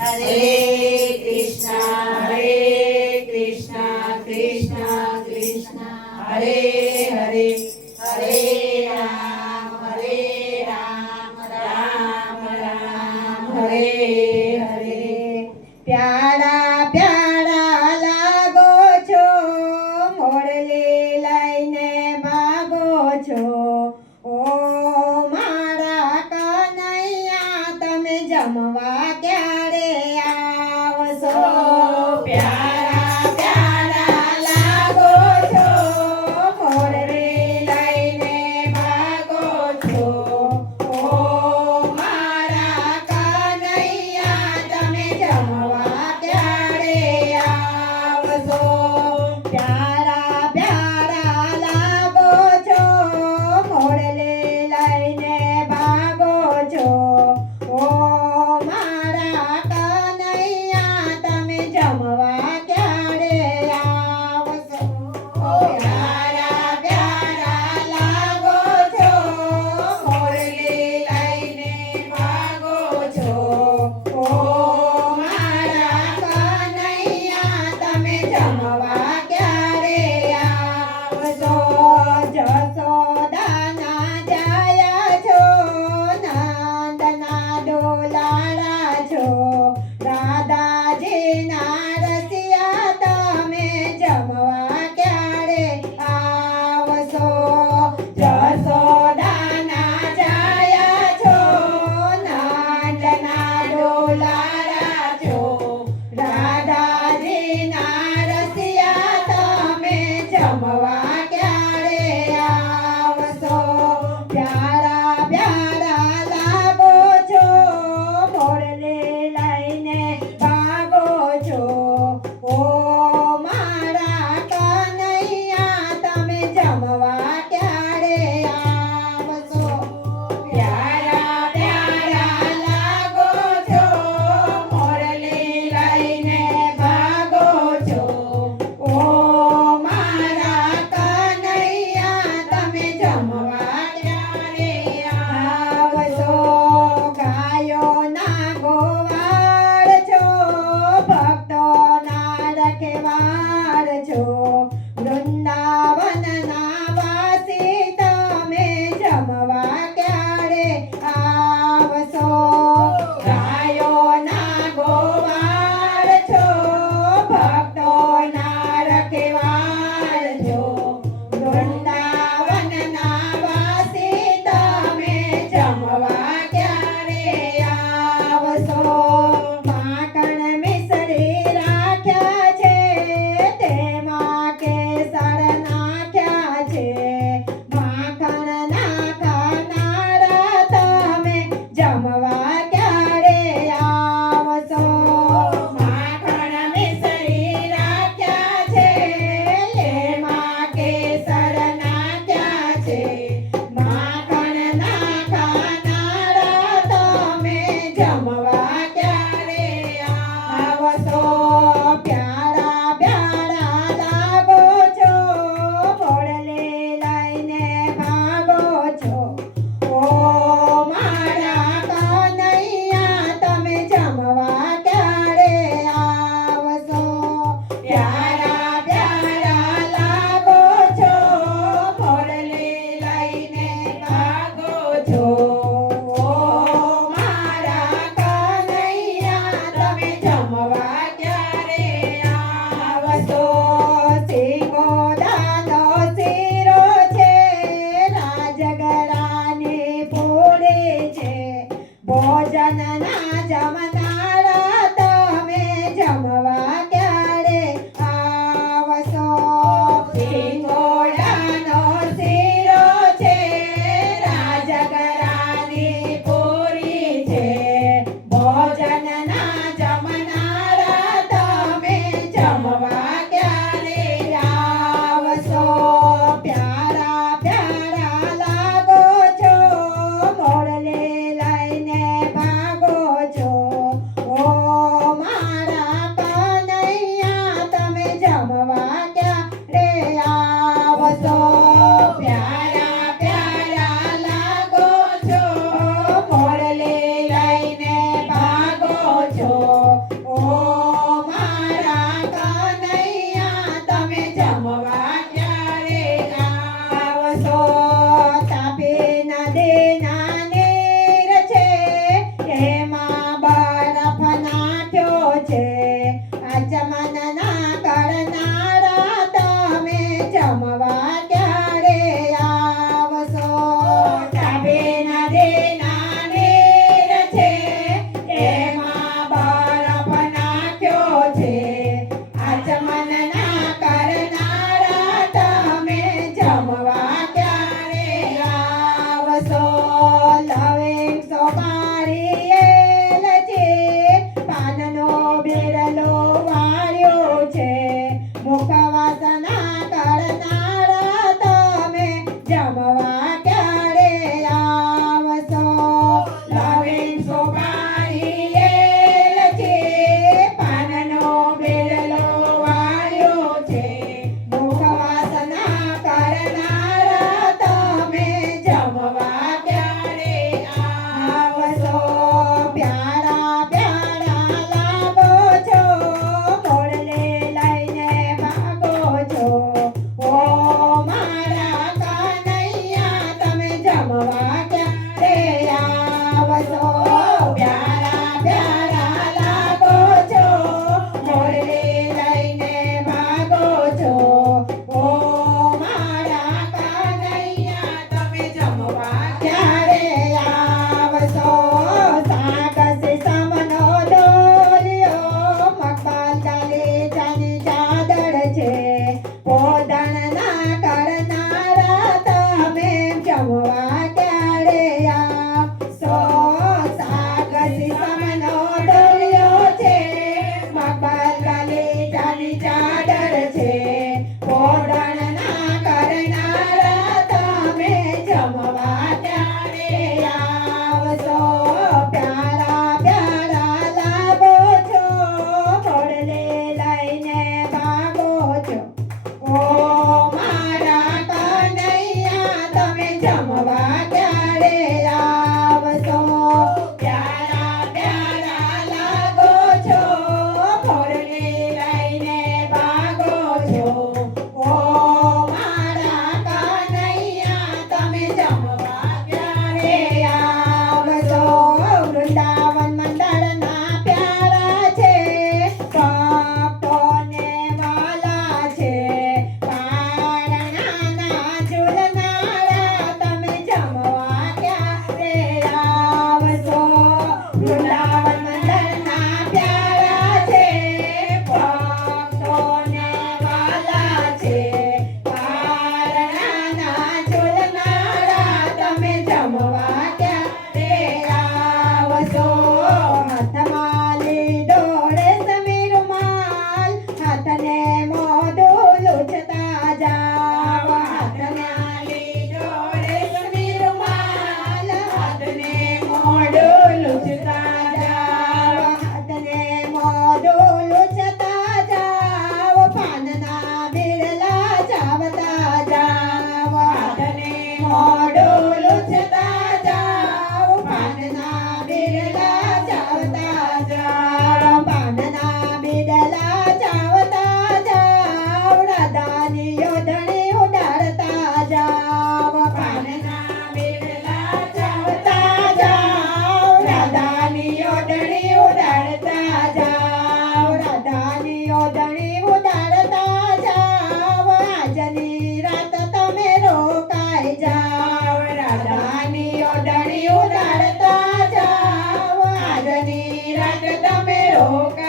Hare Krishna, Krishna Krishna, Hare Hare, Hare Ram, Ram Ram, Hare Hare. પ્યારા પ્યારા લાગો છો, મોરલી લઈને ભાગો છો. ઓ મારા કનૈયા, તમે જમવા ક્યારે આવશો? પ્યારા પ્યારા લાગો છો, મોરલી લઈને ભાગો છો. ઓ મારા કનૈયા, તમે જમવા ક્યારે આવશો? પ્યારા પ્યારા લાગો છો, મોરલી લઈને ભાગો છો. ઓ મારા કનૈયા, તમે જમવા ક્યારે આવશો? પ્યારા પ્યારા લાગો છો, મોરલી લઈને ભાગો છો. ઓ મારા કનૈયા, તમે જમવા ક્યારે આવશો? જશોદાના જાયા છો, નંદના ડોલાળા છો. દાદાજીના રસિયા, તમે જમવા ક્યારે આવશો? જશોદાના જાયા છો, નંદના ડોલારા છો. રાધાજીના રસિયા, તમે જમવા ક્યારે આવશો? પ્યારા પ્યારા લાગો છો, મોરલી લઈને ભાગો છો. ઓ મારા કનૈયા, તમે જમવા ક્યારે આવશો? પ્યારા પ્યારા લાગો છો, મોરલી લઈને ભાગો છો. ઓ મારા કનૈયા, તમે જમવા ક્યારે આવશો? ગાયોના ગોવાળ છો, ભક્તોના રખેવાળ છો. વૃંદાવનના વાસી, તમે જમવા ક્યારે આવશો? ગાયોના ગોવાળ છો, ભક્તોના રખેવાળ છો. વૃંદાવનના વાસી, તમે જમવા ક્યારે આવશો? માખણ મિસરી રાખ્યા છે, તેમાં કેસર નાખ્યા છે. માખણ ના ખાનારા, તમે જમવા ક્યારે આવશો? માખણ મિસરી રાખ્યા છે, એમાં કેસર નાખ્યા છે. માખણ ના ખાનારા, તમે જમવા ક્યારે આવશો? પ્યારા પ્યારા લાગો છો, મોરલી લઈને ભાગો છો. ઓ મારા કનૈયા, તમે જમવા ક્યારે આવશો? પ્યારા પ્યારા લાગો છો, મોરલી લઈને ભાગો છો. ઓ મારા કનૈયા, તમે જમવા ક્યારે આવશો? સિંગોડાનો શીરો છે, રાજગરાની પૂરી છે. ભોજનના જમનારા, તમે જમવા ક્યારે આવશો? સિંગોડાનો શીરો છે, રાજગરાની પૂરી છે. ભોજનના જમનારા, તમે જમવા ક્યારે આવશો? પ્યારા પ્યારા લાગો છો, મોરલી લઈને ભાગો છો. ઓ મારા કનૈયા, તમે જમવા ક્યારે આવશો? પ્યારા પ્યારા લાગો છો, મોરલી લઈને ભાગો છો. ઢોકા